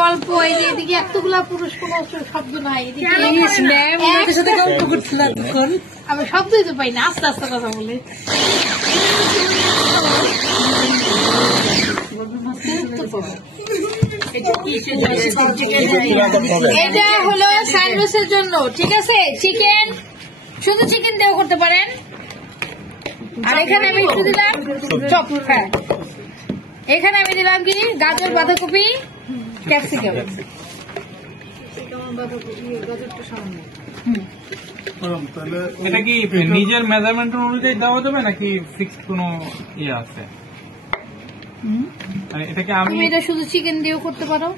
গল্প, এই যে এদিকে এতগুলা পুরুষ কোনো শব্দ নাই, আমি শব্দই তো পাই না, আস্তে আস্তে কথা বলে। এটা হলো স্যান্ডউইচের জন্য, ঠিক আছে? চিকেন, শুধু চিকেন দেও করতে পারেন। আর এখানে আমি একটু দিলাম চপ, হ্যাঁ এখানে আমি দিলাম কি গাজর, বাঁধাকপি, ক্যাপসিকাম। এটা কি নিজের মেজারমেন্ট অনুযায়ী দেওয়া যাবে নাকি ফিক্সড কোনো ইয়ে আছে? এটাকে আমি এটা শুধু চিকেন দিয়েও করতে পারো,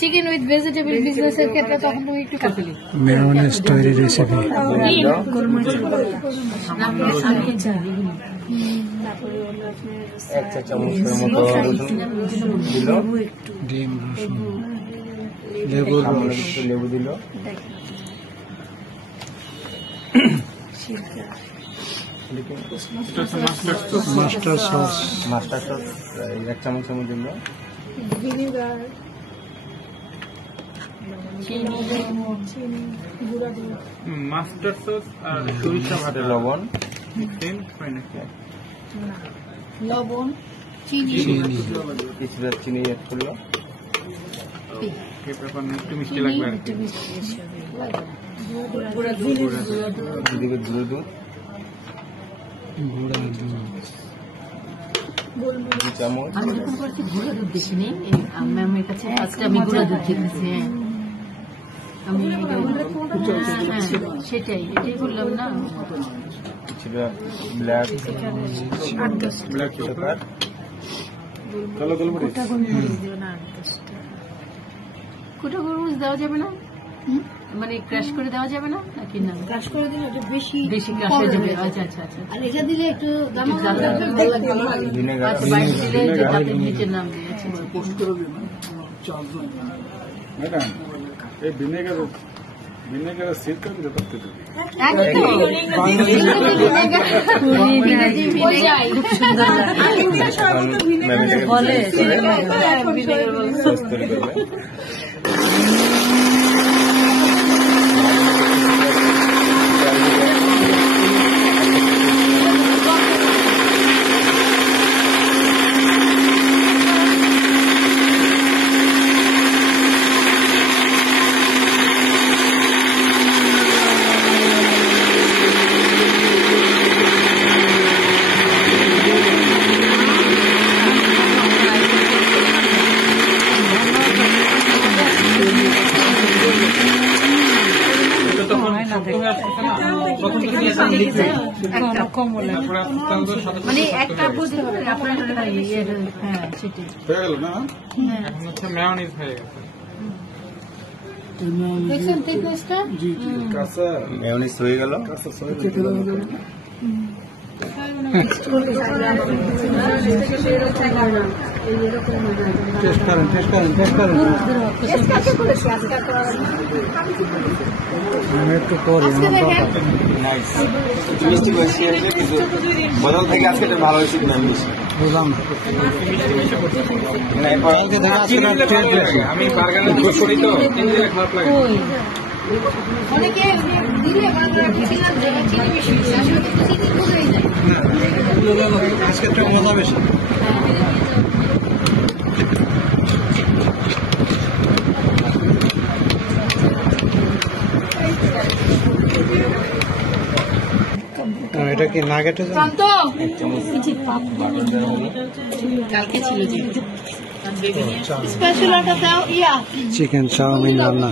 চিকেন উইথ ভেজিটেবল বিজনেসের ক্ষেত্রে তখন তুমি একটু কাটলি। মেয়োনেজ তৈরি রেসিপি। এক চা চামচের মতো দিল, ডিম, রসুন, লেবু, লেবু দিল, মাস্টার সস, মাস্টার সস এক চামচের মতো দিল, ভিনেগার, মাস্টার সস আর সরিষা বাটা, লবণ, লবণ, চিনি, কিছুটা চিনি অ্যাড করলো, একটু মিষ্টি লাগবে আর কি। এদিকে গুঁড়ো দুধ, গুঁড়া দুধ, 2 চামচ, আমি যখন করছি গুঁড়ো দুধ দেখিনি, ম্যামের কাছে আজকে আমি গুঁড়ো দুধ দেখেছি। আমি সেটাই বললাম না। কিছুটা ব্ল্যাক পেপার, কোটা গরুজ দেওয়া যাবে না, মানে ক্রাশ করে দেওয়া যাবে না নাকি? না, ক্রাশ করে দিলে একটু বেশি ক্রাশ হয়ে যাবে। আচ্ছা আচ্ছা আচ্ছা। আর এটা দিলে একটু ভিনেগার, আচ্ছা, বাইরে দিলে যাতে নিচে নাম দিয়েছে। ম্যাডাম এই ভিনেগারের সিরকা দিলে করতে দেবে। সস তৈরি করবে। মানে একটা বুঝতে হবে আপনার। হ্যাঁ সেটাই হয়ে গেল না? এখন হচ্ছে মেয়োনিজ হয়ে গেছে। দেখছেন thickness-টা? জি জি, কাঁচা মেয়োনিজ হয়ে গেল। কাঁচা সয়া দিতে টেস্ট করেন, টেস্ট করেন, টেস্ট করেন। আমি একটু করি, আমার দরকার। নাইস, মিষ্টি বেশি হয়েছে কিন্তু বদল থেকে আজকে এটা ভালো হয়েছে কিনা আমি বেশি বুঝলাম। না, এরপর কালকে থেকে আজকে না টেস্ট বেশি। আমি বার্গারের দিকে করি তো চিনি দিলে খারাপ লাগে। অনেকে দিলে চিনি বেশি, আসলে কিন্তু চিনি বোঝাই যায়। আজকে একটা মজা বেশি। এটা কি নাগেটের জন্য? শান্ত, কালকে ছিল যে স্পেশাল অর্ডার দাও। ইয়া চিকেন চাউমিন রান্না।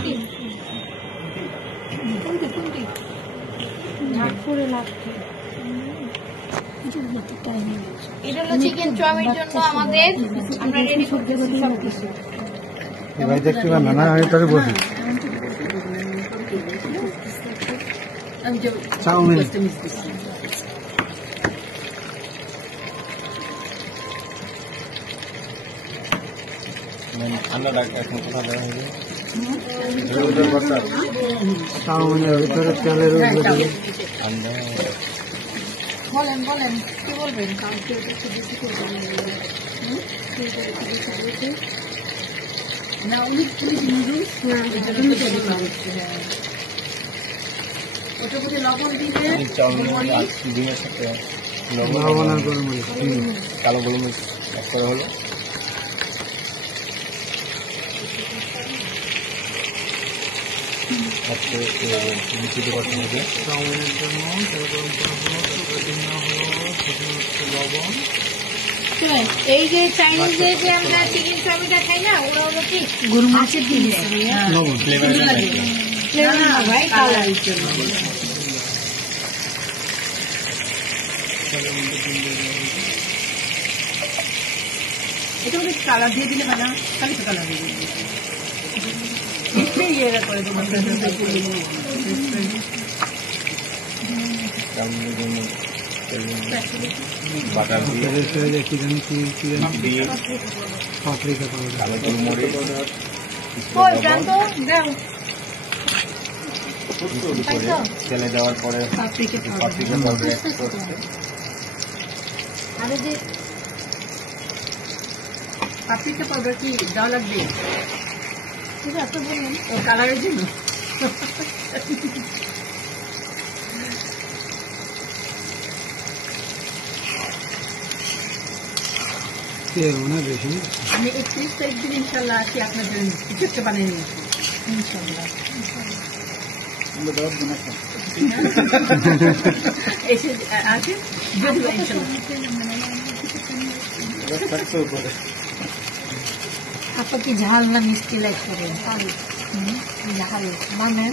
এটা হলো চিকেন চাউমিন জন্য আমাদের, আমরা রেডি করতেছি সবকিছু। ভাই দেখতে পান না, আমি তোরে বসি। চাউমিন ঠান্ডা এখন কোথা দেওয়া হবে? চাউমিনের ভিতরে তেলের উপরে দিলে ঠান্ডা বলেন বলেন কি বলবেন? না উনি নুডলস ওটার মধ্যে লবণ দিলে ডিমের সাথে লবণ আর গোলমরিচ কালো গোলমরিচ এক করে হলো চাউমিনের জন্য তেল গরম করা হলো, তারপরে ডিম নেওয়া হলো, প্রথমে হচ্ছে লবণ, শুনেন, এই যে চাইনিজ যে আমরা চিকেন চাউমিনটা খাই না, ওরা হলো কি মাছের ডিম লবণ ভাই কালার এটা মধ্যে কালার দিয়ে দিলে হয় না, খালি তো কালার দিয়ে দিলে ইয়ে করে তোমার বাটার দিয়ে কি জানি কি জানি দিয়ে পাপরিকা পাউডার, কালো গোলমরিচ কই জানতো দাও করে তেলে দেওয়ার পরে পাপরিকা পাউডার অ্যাড করছে আরে যে পাপরিকা পাউডার কি দেওয়া লাগবে ঠিক আছে বলুন ও কালারের জন্য তেল মনে হয় বেশি। আমি 31 তারিখ দিন ইনশাল্লাহ আসি আপনার জন্য কিছু একটা বানিয়ে নিয়ে আসি ইনশাল্লাহ আমরা দাওয়াত দিনা খান। এসে আসে যদি ইনশাল্লাহ এবার থাকতে উপরে। আপনি কি ঝাল না মিষ্টি লাইক করেন ঝাল মানে